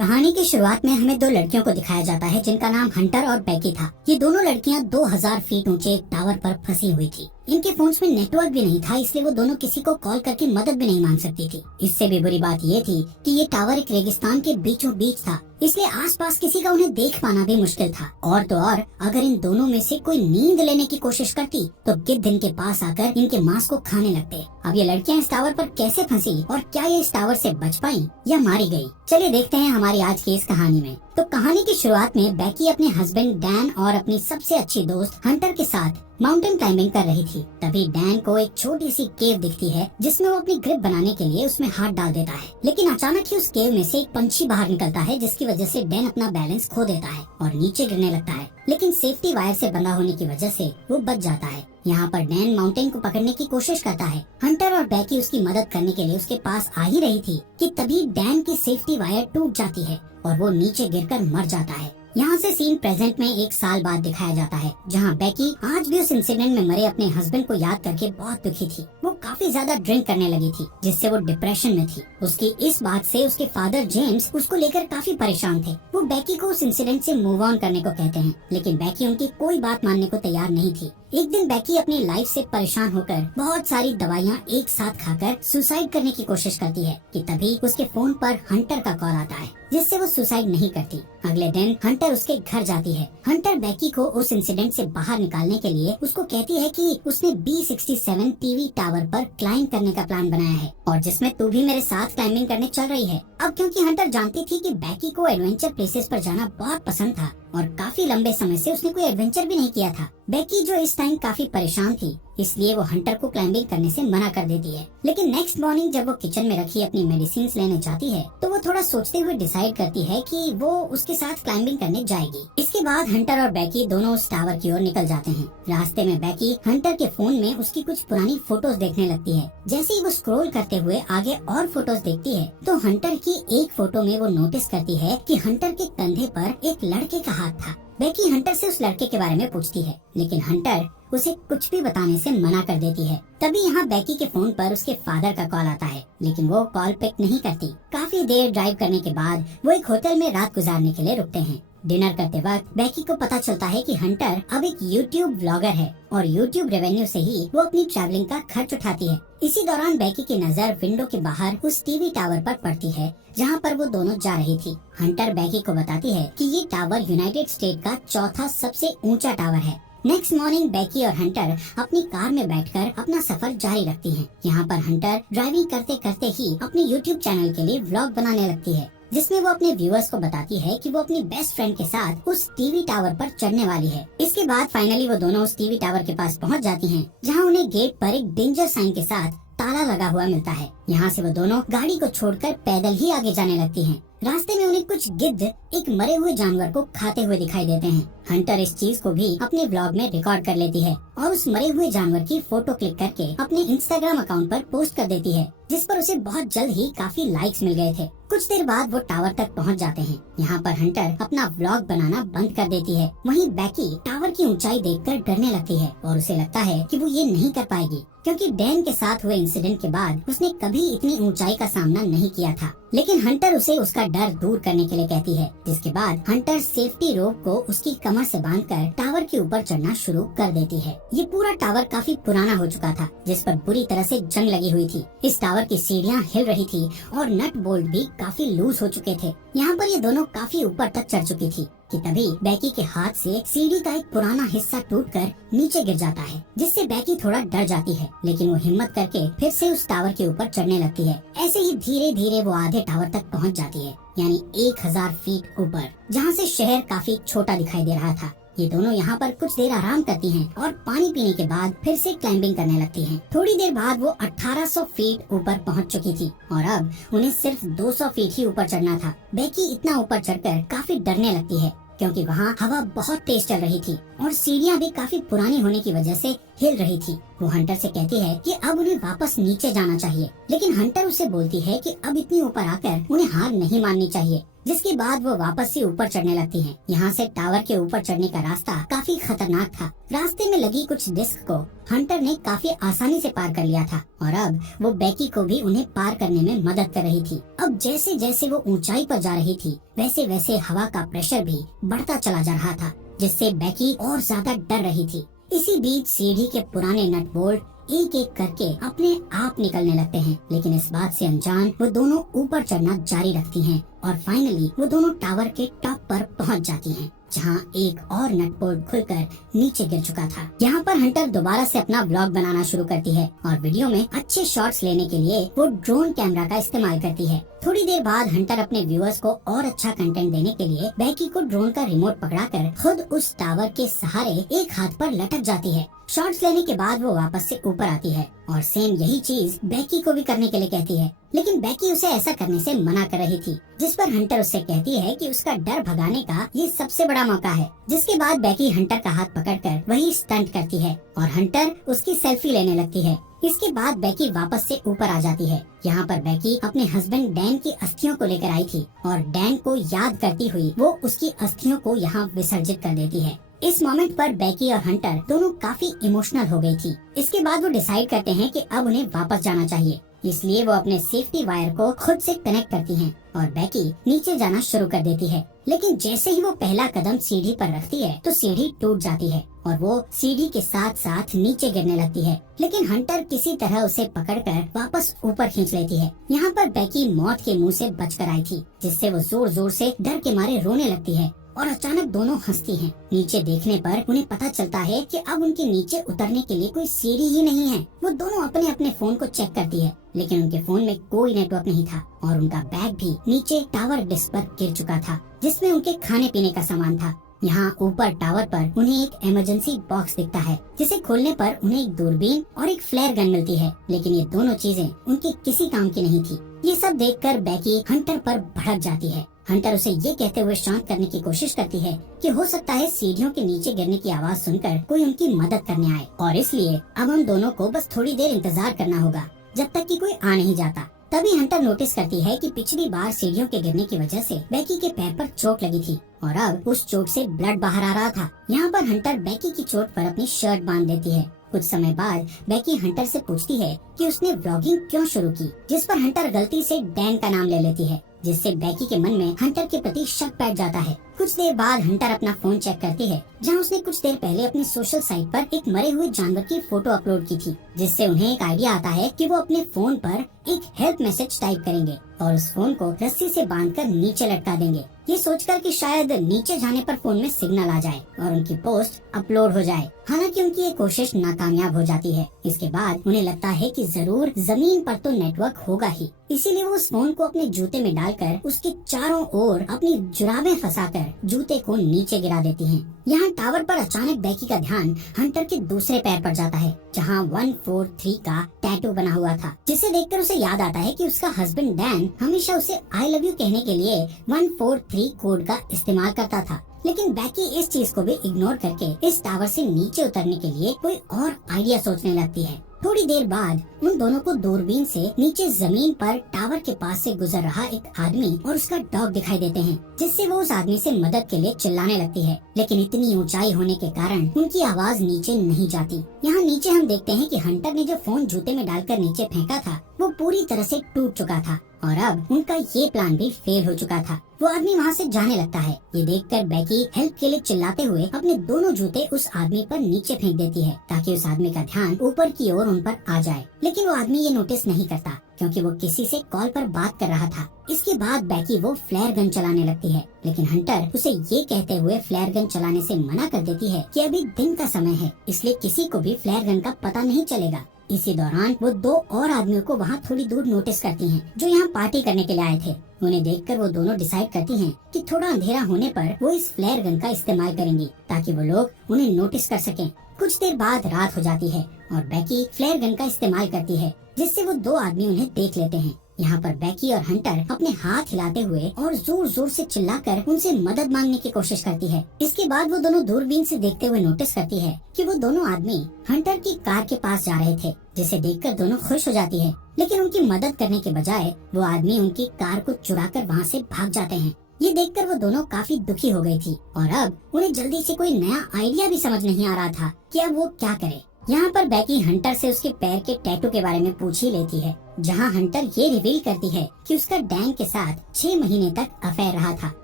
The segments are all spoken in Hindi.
कहानी की शुरुआत में हमें दो लड़कियों को दिखाया जाता है जिनका नाम हंटर और बैकी था। ये दोनों लड़कियां 2000 फीट ऊंचे एक टावर पर फंसी हुई थी। इनके फोन्स में नेटवर्क भी नहीं था, इसलिए वो दोनों किसी को कॉल करके मदद भी नहीं मांग सकती थी। इससे भी बुरी बात ये थी कि ये टावर एक रेगिस्तान के बीचों बीच था, इसलिए आसपास किसी का उन्हें देख पाना भी मुश्किल था। और तो और अगर इन दोनों में से कोई नींद लेने की कोशिश करती तो गिद्ध इनके पास आकर इनके मांस को खाने लगते। अब ये लड़कियां इस टावर पर कैसे फंसी और क्या ये इस टावर से बच पाई या मारी गई, चलिए देखते हैं हमारी आज की इस कहानी में। तो कहानी की शुरुआत में बैकी अपने हस्बैंड डैन और अपनी सबसे अच्छी दोस्त हंटर के साथ माउंटेन क्लाइंबिंग कर रही थी। तभी डैन को एक छोटी सी केव दिखती है जिसमें वो अपनी ग्रिप बनाने के लिए उसमें हाथ डाल देता है। लेकिन अचानक ही उस केव में से एक पंछी बाहर निकलता है, जिसकी वजह से डैन अपना बैलेंस खो देता है और नीचे गिरने लगता है। लेकिन सेफ्टी वायर से बंधा होने की वजह से वो बच जाता है। यहाँ पर डैन माउंटेन को पकड़ने की कोशिश करता है। हंटर और बैकी उसकी मदद करने के लिए उसके पास आ ही रही थी कि तभी डैन की सेफ्टी वायर टूट जाती है और वो नीचे गिरकर मर जाता है। यहाँ से सीन प्रेजेंट में 1 साल बाद दिखाया जाता है, जहाँ बैकी आज भी उस इंसिडेंट में मरे अपने हस्बैंड को याद करके बहुत दुखी थी। वो काफी ज्यादा ड्रिंक करने लगी थी, जिससे वो डिप्रेशन में थी। उसकी इस बात से उसके फादर जेम्स उसको लेकर काफी परेशान थे। वो बैकी को उस इंसिडेंट से मूव ऑन करने को कहते हैं, लेकिन बैकी उनकी कोई बात मानने को तैयार नहीं थी। एक दिन बैकी अपनी लाइफ से परेशान होकर बहुत सारी दवाइयाँ एक साथ खाकर सुसाइड करने की कोशिश करती है कि तभी उसके फोन पर हंटर का कॉल आता है, जिससे वो सुसाइड नहीं करती। अगले दिन हंटर उसके घर जाती है। हंटर बैकी को उस इंसिडेंट से बाहर निकालने के लिए उसको कहती है कि उसने B67 टीवी टावर पर क्लाइंब करने का प्लान बनाया है और जिसमें तू भी मेरे साथ क्लाइंबिंग करने चल रही है। अब क्योंकि हंटर जानती थी कि बैकी को एडवेंचर प्लेसेस पर जाना बहुत पसंद था और काफी लंबे समय से उसने कोई एडवेंचर भी नहीं किया था, बैकी जो इस टाइम काफी परेशान थी, इसलिए वो हंटर को क्लाइंबिंग करने से मना कर देती है। लेकिन नेक्स्ट मॉर्निंग जब वो किचन में रखी अपनी मेडिसिन लेने जाती है तो वो थोड़ा सोचते हुए डिसाइड करती है कि वो उसके साथ क्लाइंबिंग करने जाएगी। इसके बाद हंटर और बैकी दोनों उस टावर की ओर निकल जाते हैं। रास्ते में बैकी हंटर के फोन में उसकी कुछ पुरानी फोटोज देखने लगती है। जैसे ही वो स्क्रॉल करते हुए आगे और फोटोज देखती है तो हंटर की एक फोटो में वो नोटिस करती है कि हंटर के कंधे पर एक लड़के का हाथ था। बैकी हंटर से उस लड़के के बारे में पूछती है, लेकिन हंटर उसे कुछ भी बताने से मना कर देती है। तभी यहाँ बैकी के फोन पर उसके फादर का कॉल आता है, लेकिन वो कॉल पिक नहीं करती। काफी देर ड्राइव करने के बाद वो एक होटल में रात गुजारने के लिए रुकते हैं। डिनर करते वक्त बैकी को पता चलता है कि हंटर अब एक यूट्यूब ब्लॉगर है और यूट्यूब रेवेन्यू से ही वो अपनी ट्रैवलिंग का खर्च उठाती है। इसी दौरान बैकी की नजर विंडो के बाहर उस टीवी टावर पर पड़ती है जहाँ पर वो दोनों जा रही थी। हंटर बैकी को बताती है कि ये टावर यूनाइटेड स्टेट का चौथा सबसे ऊंचा टावर है। नेक्स्ट मॉर्निंग बैकी और हंटर अपनी कार में बैठकर अपना सफर जारी रखती हैं। यहाँ पर हंटर ड्राइविंग करते करते ही अपने यूट्यूब चैनल के लिए व्लॉग बनाने लगती है, जिसमें वो अपने व्यूअर्स को बताती है कि वो अपनी बेस्ट फ्रेंड के साथ उस टीवी टावर पर चढ़ने वाली है। इसके बाद फाइनली वो दोनों उस टीवी टावर के पास पहुंच जाती हैं, जहां उन्हें गेट पर एक डेंजर साइन के साथ ताला लगा हुआ मिलता है। यहाँ से वो दोनों गाड़ी को छोड़कर पैदल ही आगे जाने लगती हैं। रास्ते में उन्हें कुछ गिद्ध एक मरे हुए जानवर को खाते हुए दिखाई देते हैं। हंटर इस चीज को भी अपने व्लॉग में रिकॉर्ड कर लेती है और उस मरे हुए जानवर की फोटो क्लिक करके अपने इंस्टाग्राम अकाउंट पर पोस्ट कर देती है, जिस पर उसे बहुत जल्द ही काफी लाइक्स मिल गए थे। कुछ देर बाद वो टावर तक पहुंच जाते हैं। यहाँ पर हंटर अपना व्लॉग बनाना बंद कर देती है। वहीं बैकी टावर की ऊंचाई देखकर डरने लगती है और उसे लगता है कि वो ये नहीं कर पाएगी, क्योंकि डैन के साथ हुए इंसिडेंट के बाद उसने कभी इतनी ऊंचाई का सामना नहीं किया था। लेकिन हंटर उसे उसका डर दूर करने के लिए कहती है, जिसके बाद हंटर सेफ्टी रोप को उसकी कमर से बांधकर टावर के ऊपर चढ़ना शुरू कर देती है। ये पूरा टावर काफी पुराना हो चुका था, जिस पर बुरी तरह से जंग लगी हुई थी। इस टावर की सीढ़ियाँ हिल रही थी और नट बोल्ट भी काफी लूज हो चुके थे। यहाँ पर ये दोनों काफी ऊपर तक चढ़ चुकी थी कि तभी बैकी के हाथ से सीढ़ी का एक पुराना हिस्सा टूटकर नीचे गिर जाता है, जिससे बैकी थोड़ा डर जाती है। लेकिन वो हिम्मत करके फिर से उस टावर के ऊपर चढ़ने लगती है। ऐसे ही धीरे धीरे वो आधे टावर तक पहुंच जाती है, यानी 1000 फीट ऊपर, जहाँ से शहर काफी छोटा दिखाई दे रहा था। ये दोनों यहाँ पर कुछ देर आराम करती हैं और पानी पीने के बाद फिर से क्लाइंबिंग करने लगती हैं। थोड़ी देर बाद वो 1800 फीट ऊपर पहुँच चुकी थी और अब उन्हें सिर्फ 200 फीट ही ऊपर चढ़ना था। बैकी इतना ऊपर चढ़कर काफी डरने लगती है, क्योंकि वहाँ हवा बहुत तेज चल रही थी और सीढ़ियाँ भी काफी पुरानी होने की वजह से हिल रही थी। वो हंटर से कहती है कि अब उन्हें वापस नीचे जाना चाहिए, लेकिन हंटर उसे बोलती है कि अब इतनी ऊपर आकर उन्हें हार नहीं माननी चाहिए। जिसके बाद वो वापस से ऊपर चढ़ने लगती हैं। यहाँ से टावर के ऊपर चढ़ने का रास्ता काफी खतरनाक था। रास्ते में लगी कुछ डिस्क को हंटर ने काफी आसानी से पार कर लिया था और अब वो बेकी को भी उन्हें पार करने में मदद कर रही थी। अब जैसे जैसे वो ऊंचाई पर जा रही थी वैसे वैसे हवा का प्रेशर भी बढ़ता चला जा रहा था, जिससे बेकी और ज्यादा डर रही थी। इसी बीच सीढ़ी के पुराने नट बोल्ट एक एक करके अपने आप निकलने लगते हैं, लेकिन इस बात से अनजान वो दोनों ऊपर चढ़ना जारी रखती हैं और फाइनली वो दोनों टावर के टॉप पर पहुंच जाती हैं, जहां एक और नट बोल्ट खुलकर नीचे गिर चुका था। यहाँ पर हंटर दोबारा से अपना व्लॉग बनाना शुरू करती है और वीडियो में अच्छे शॉट्स लेने के लिए वो ड्रोन कैमरा का इस्तेमाल करती है। थोड़ी देर बाद हंटर अपने व्यूअर्स को और अच्छा कंटेंट देने के लिए बेकी को ड्रोन का रिमोट पकड़ाकर खुद उस टावर के सहारे एक हाथ पर लटक जाती है। शॉट्स लेने के बाद वो वापस से ऊपर आती है और सेम यही चीज बेकी को भी करने के लिए कहती है, लेकिन बेकी उसे ऐसा करने से मना कर रही थी, जिस पर हंटर उससे कहती है कि उसका डर भगाने का ये सबसे बड़ा मौका है। जिसके बाद बेकी हंटर का हाथ पकड़कर वही स्टंट करती है और हंटर उसकी सेल्फी लेने लगती है। इसके बाद बेकी वापस से ऊपर आ जाती है। यहाँ पर बेकी अपने हस्बैंड डैन की अस्थियों को लेकर आई थी और डैन को याद करती हुई वो उसकी अस्थियों को यहाँ विसर्जित कर देती है। इस मोमेंट पर बेकी और हंटर दोनों काफी इमोशनल हो गई थी। इसके बाद वो डिसाइड करते हैं कि अब उन्हें वापस जाना चाहिए, इसलिए वो अपने सेफ्टी वायर को खुद से कनेक्ट करती हैं और बेकी नीचे जाना शुरू कर देती है। लेकिन जैसे ही वो पहला कदम सीढ़ी पर रखती है तो सीढ़ी टूट जाती है और वो सीढ़ी के साथ साथ नीचे गिरने लगती है, लेकिन हंटर किसी तरह उसे पकड़कर वापस ऊपर खींच लेती है। यहाँ पर बेकी मौत के मुंह से बचकर आई थी, जिससे वो जोर जोर से डर के मारे रोने लगती है और अचानक दोनों हंसती हैं। नीचे देखने पर उन्हें पता चलता है कि अब उनके नीचे उतरने के लिए कोई सीढ़ी ही नहीं है। वो दोनों अपने अपने फोन को चेक करती है, लेकिन उनके फोन में कोई नेटवर्क नहीं था और उनका बैग भी नीचे टावर डिस्क पर गिर चुका था, जिसमें उनके खाने पीने का सामान था। यहाँ ऊपर टावर पर उन्हें एक इमरजेंसी बॉक्स दिखता है, जिसे खोलने पर उन्हें एक दूरबीन और एक फ्लेयर गन मिलती है, लेकिन ये दोनों चीजें उनके किसी काम की नहीं थी। ये सब देखकर बेकी हंटर पर भड़क जाती है। हंटर उसे ये कहते हुए शांत करने की कोशिश करती है कि हो सकता है सीढ़ियों के नीचे गिरने की आवाज सुनकर कोई उनकी मदद करने आए और इसलिए अब हम दोनों को बस थोड़ी देर इंतजार करना होगा जब तक कि कोई आ नहीं जाता। तभी हंटर नोटिस करती है कि पिछली बार सीढ़ियों के गिरने की वजह से बेकी के पैर पर चोट लगी थी और अब उस चोट से ब्लड बाहर आ रहा था। यहाँ पर हंटर बेकी की चोट पर अपनी शर्ट बांध देती है। कुछ समय बाद बेकी हंटर से पूछती है कि उसने व्लॉगिंग क्यों शुरू की, जिस पर हंटर गलती से डैन का नाम ले लेती है, जिससे बेकी के मन में हंटर के प्रति शक बैठ जाता है। कुछ देर बाद हंटर अपना फोन चेक करती है, जहां उसने कुछ देर पहले अपनी सोशल साइट पर एक मरे हुए जानवर की फोटो अपलोड की थी, जिससे उन्हें एक आइडिया आता है कि वो अपने फोन पर एक हेल्प मैसेज टाइप करेंगे और उस फोन को रस्सी से बांधकर नीचे लटका देंगे, ये सोचकर कि शायद नीचे जाने पर फोन में सिग्नल आ जाए और उनकी पोस्ट अपलोड हो जाए। हालांकि उनकी ये कोशिश नाकामयाब हो जाती है। इसके बाद उन्हें लगता है कि जरूर जमीन पर तो नेटवर्क होगा ही, इसीलिए वो उस फोन को अपने जूते में डालकर उसके चारों ओर अपनी जुराबें फंसाकर जूते को नीचे गिरा देती हैं। यहाँ टावर पर अचानक बेकी का ध्यान हंटर के दूसरे पैर पर जाता है, जहाँ 143 का टैटू बना हुआ था, जिसे देखकर उसे याद आता है कि उसका हस्बैंड डैन हमेशा उसे आई लव यू कहने के लिए 143 कोड का इस्तेमाल करता था। लेकिन बेकी इस चीज को भी इग्नोर करके इस टावर से नीचे उतरने के लिए कोई और आइडिया सोचने लगती है। थोड़ी देर बाद उन दोनों को दूरबीन से नीचे जमीन पर टावर के पास से गुजर रहा एक आदमी और उसका डॉग दिखाई देते हैं, जिससे वो उस आदमी से मदद के लिए चिल्लाने लगती है, लेकिन इतनी ऊंचाई होने के कारण उनकी आवाज नीचे नहीं जाती। यहाँ नीचे हम देखते हैं कि हंटर ने जो फोन जूते में डालकर नीचे फेंका था वो पूरी तरह से टूट चुका था और अब उनका ये प्लान भी फेल हो चुका था। वो आदमी वहाँ से जाने लगता है। ये देखकर बेकी हेल्प के लिए चिल्लाते हुए अपने दोनों जूते उस आदमी पर नीचे फेंक देती है, ताकि उस आदमी का ध्यान ऊपर की ओर उन पर आ जाए। लेकिन वो आदमी ये नोटिस नहीं करता, क्योंकि वो किसी से कॉल पर बात कर रहा था। इसके बाद बेकी वो फ्लेयर गन चलाने लगती है, लेकिन हंटर उसे ये कहते हुए फ्लेयर गन चलाने से मना कर देती है कि अभी दिन का समय है, इसलिए किसी को भी फ्लेयर गन का पता नहीं चलेगा। इसी दौरान वो दो और आदमियों को वहाँ थोड़ी दूर नोटिस करती हैं, जो यहाँ पार्टी करने के लिए आए थे। उन्हें देखकर वो दोनों डिसाइड करती हैं कि थोड़ा अंधेरा होने पर वो इस फ्लेयर गन का इस्तेमाल करेंगी, ताकि वो लोग उन्हें नोटिस कर सकें। कुछ देर बाद रात हो जाती है और बेकी फ्लेयर गन का इस्तेमाल करती है, जिससे वो दो आदमी उन्हें देख लेते हैं। यहाँ पर बेकी और हंटर अपने हाथ हिलाते हुए और जोर जोर से चिल्लाकर उनसे मदद मांगने की कोशिश करती है। इसके बाद वो दोनों दूरबीन से देखते हुए नोटिस करती है कि वो दोनों आदमी हंटर की कार के पास जा रहे थे, जिसे देखकर दोनों खुश हो जाती है। लेकिन उनकी मदद करने के बजाय वो आदमी उनकी कार को चुराकर वहाँ से भाग जाते हैं। ये देखकर वो दोनों काफी दुखी हो गई थी और अब उन्हें जल्दी से कोई नया आइडिया भी समझ नहीं आ रहा था कि अब वो क्या करे। यहाँ पर बेकी हंटर से उसके पैर के टैटू के बारे में पूछ ही लेती है, जहाँ हंटर ये रिवील करती है कि उसका डैन के साथ 6 महीने तक अफेयर रहा था।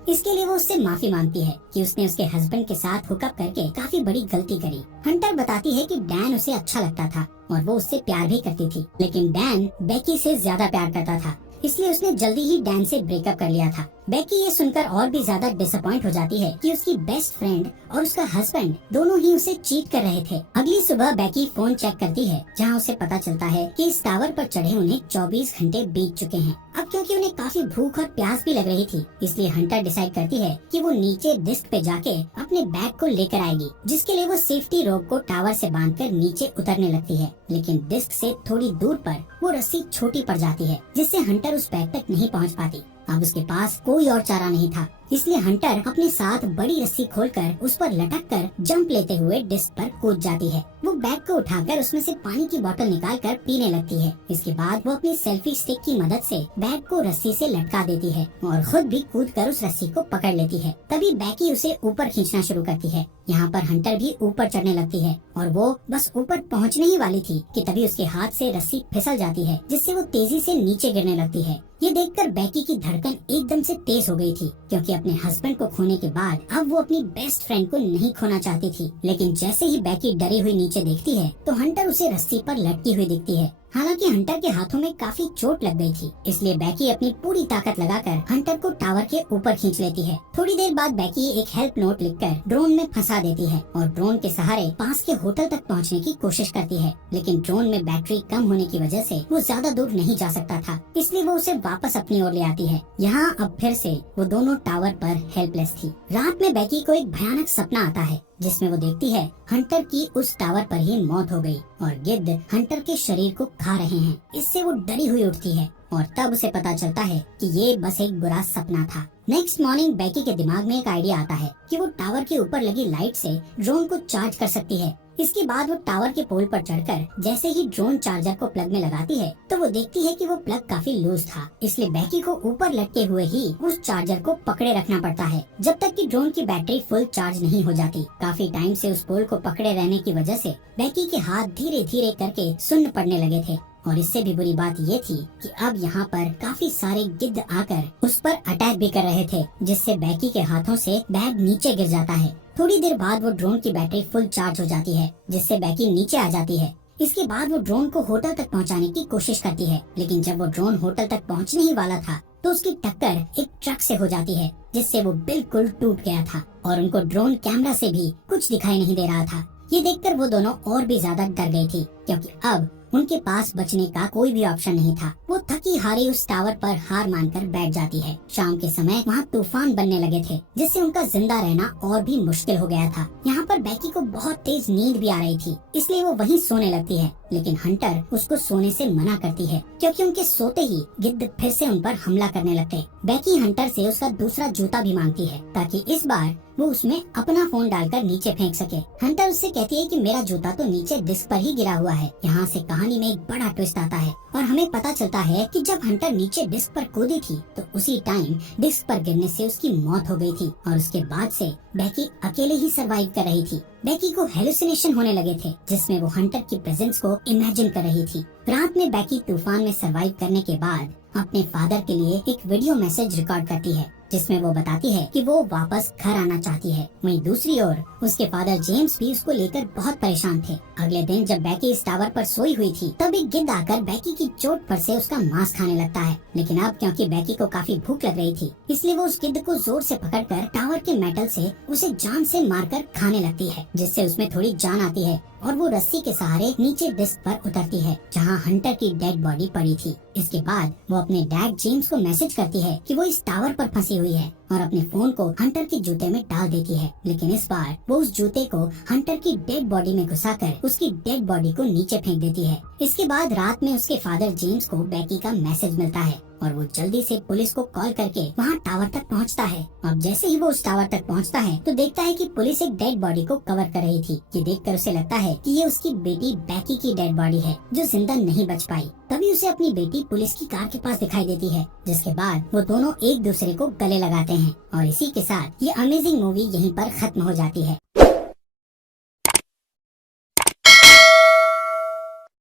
इसके लिए वो उससे माफी मांगती है कि उसने उसके हस्बैंड के साथ हुकअप करके काफी बड़ी गलती करी। हंटर बताती है कि डैन उसे अच्छा लगता था और वो उससे प्यार भी करती थी, लेकिन डैन बेकी से ज्यादा प्यार करता था, इसलिए उसने जल्दी ही डैन से ब्रेकअप कर लिया था। बेकी ये सुनकर और भी ज्यादा डिसअपॉइंट हो जाती है कि उसकी बेस्ट फ्रेंड और उसका हस्बैंड दोनों ही उसे चीट कर रहे थे। अगली सुबह बेकी फोन चेक करती है, जहां उसे पता चलता है कि इस टावर पर चढ़े उन्हें 24 घंटे बीत चुके हैं। अब क्योंकि उन्हें काफी भूख और प्यास भी लग रही थी, इसलिए हंटर डिसाइड करती है कि वो नीचे डिस्क पे जाके अपने बैग को लेकर आएगी, जिसके लिए वो सेफ्टी रोप को टावर से बांधकर नीचे उतरने लगती है। लेकिन डिस्क से थोड़ी दूर पर वो रस्सी छोटी पड़ जाती है, जिससे हंटर उस बैग तक नहीं पहुंच पाती। अब उसके पास कोई और चारा नहीं था, इसलिए हंटर अपने साथ बड़ी रस्सी खोलकर उस पर लटककर जंप लेते हुए डिस्क पर कूद जाती है। वो बैग को उठाकर उसमें से पानी की बोतल निकालकर पीने लगती है। इसके बाद वो अपनी सेल्फी स्टिक की मदद से बैग को रस्सी से लटका देती है और खुद भी कूदकर उस रस्सी को पकड़ लेती है। तभी बेकी उसे ऊपर खींचना शुरू करती है। यहाँ पर हंटर भी ऊपर चढ़ने लगती है और वो बस ऊपर पहुँचने ही वाली थी कि तभी उसके हाथ से रस्सी फिसल जाती है, जिससे वो तेजी से नीचे गिरने लगती है। ये देखकर बेकी की धड़कन एकदम से तेज हो गई थी, क्योंकि अपने हस्बैंड को खोने के बाद अब वो अपनी बेस्ट फ्रेंड को नहीं खोना चाहती थी। लेकिन जैसे ही बेकी डरी हुई नीचे देखती है तो हंटर उसे रस्सी पर लटकी हुई दिखती है। हालांकि हंटर के हाथों में काफी चोट लग गई थी, इसलिए बेकी अपनी पूरी ताकत लगाकर हंटर को टावर के ऊपर खींच लेती है। थोड़ी देर बाद बेकी एक हेल्प नोट लिखकर ड्रोन में फंसा देती है और ड्रोन के सहारे पास के होटल तक पहुंचने की कोशिश करती है। लेकिन ड्रोन में बैटरी कम होने की वजह से वो ज्यादा दूर नहीं जा सकता था, इसलिए वो उसे वापस अपनी ओर ले आती है। यहाँ अब फिर से वो दोनों टावर पर हेल्पलेस थी। रात में बेकी को एक भयानक सपना आता है, जिसमें वो देखती है हंटर की उस टावर पर ही मौत हो गई और गिद्ध हंटर के शरीर को खा रहे हैं। इससे वो डरी हुई उठती है और तब उसे पता चलता है कि ये बस एक बुरा सपना था। नेक्स्ट मॉर्निंग बेकी के दिमाग में एक आइडिया आता है कि वो टावर के ऊपर लगी लाइट से ड्रोन को चार्ज कर सकती है। इसके बाद वो टावर के पोल पर चढ़कर जैसे ही ड्रोन चार्जर को प्लग में लगाती है तो वो देखती है कि वो प्लग काफी लूज था, इसलिए बेकी को ऊपर लटके हुए ही उस चार्जर को पकड़े रखना पड़ता है जब तक कि ड्रोन की बैटरी फुल चार्ज नहीं हो जाती। काफी टाइम से उस पोल को पकड़े रहने की वजह से बेकी के हाथ धीरे धीरे करके सुन्न पड़ने लगे थे और इससे भी बुरी बात ये थी कि अब यहाँ पर काफी सारे गिद्ध आकर उस पर अटैक भी कर रहे थे, जिससे बेकी के हाथों से बैग नीचे गिर जाता है। थोड़ी देर बाद वो ड्रोन की बैटरी फुल चार्ज हो जाती है, जिससे बेकी नीचे आ जाती है। इसके बाद वो ड्रोन को होटल तक पहुँचाने की कोशिश करती है, लेकिन जब वो ड्रोन होटल तक पहुँचने ही वाला था तो उसकी टक्कर एक ट्रक से हो जाती है, जिससे वो बिल्कुल टूट गया था और उनको ड्रोन कैमरा से भी कुछ दिखाई नहीं दे रहा था। ये देखकर वो दोनों और भी ज्यादा डर गई थी, क्योंकि अब उनके पास बचने का कोई भी ऑप्शन नहीं था। वो थकी हारी उस टावर पर हार मानकर बैठ जाती है। शाम के समय वहाँ तूफान बनने लगे थे, जिससे उनका जिंदा रहना और भी मुश्किल हो गया था। यहाँ पर बेकी को बहुत तेज नींद भी आ रही थी, इसलिए वो वहीं सोने लगती है, लेकिन हंटर उसको सोने से मना करती है, क्योंकि उनके सोते ही गिद्ध फिर से उन पर हमला करने लगते। बेकी हंटर से उसका दूसरा जूता भी मांगती है, ताकि इस बार वो उसमें अपना फोन डालकर नीचे फेंक सके। हंटर उससे कहती है कि मेरा जूता तो नीचे डिस्क पर ही गिरा हुआ है। यहाँ से कहानी में एक बड़ा ट्विस्ट आता है और हमें पता चलता है कि जब हंटर नीचे डिस्क पर कूदी थी तो उसी टाइम डिस्क पर गिरने से उसकी मौत हो गई थी और उसके बाद से बेकी अकेले ही सरवाइव कर रही थी। बेकी को हेलुसिनेशन होने लगे थे, जिसमें वो हंटर की प्रेजेंस को इमेजिन कर रही थी। रात में बेकी तूफान में सरवाइव करने के बाद अपने फादर के लिए एक वीडियो मैसेज रिकॉर्ड करती है, जिसमें वो बताती है कि वो वापस घर आना चाहती है। वहीं दूसरी ओर उसके फादर जेम्स भी उसको लेकर बहुत परेशान थे। अगले दिन जब बेकी इस टावर पर सोई हुई थी तब एक गिद्ध आकर बेकी की चोट पर से उसका मांस खाने लगता है, लेकिन अब क्योंकि बेकी को काफी भूख लग रही थी, इसलिए वो उस गिद्ध को जोर से पकड़कर टावर के मेटल से उसे जान से मारकर खाने लगती है, जिससे उसमें थोड़ी जान आती है और वो रस्सी के सहारे नीचे डिस्क पर उतरती है, जहाँ हंटर की डेड बॉडी पड़ी थी। इसके बाद वो अपने डैड जेम्स को मैसेज करती है कि वो इस टावर पर फंसी हुई है और अपने फोन को हंटर के जूते में डाल देती है, लेकिन इस बार वो उस जूते को हंटर की डेड बॉडी में घुसाकर उसकी डेड बॉडी को नीचे फेंक देती है। इसके बाद रात में उसके फादर जेम्स को बेकी का मैसेज मिलता है और वो जल्दी से पुलिस को कॉल करके वहाँ टावर तक पहुँचता है। अब जैसे ही वो उस टावर तक पहुँचता है तो देखता है कि पुलिस एक डेड बॉडी को कवर कर रही थी। ये देखकर उसे लगता है कि ये उसकी बेटी बेकी की डेड बॉडी है जो जिंदा नहीं बच पाई। तभी उसे अपनी बेटी पुलिस की कार के पास दिखाई देती है, जिसके बाद वो दोनों एक दूसरे को गले लगाते हैं और इसी के साथ ये अमेजिंग मूवी यहीं पर खत्म हो जाती है।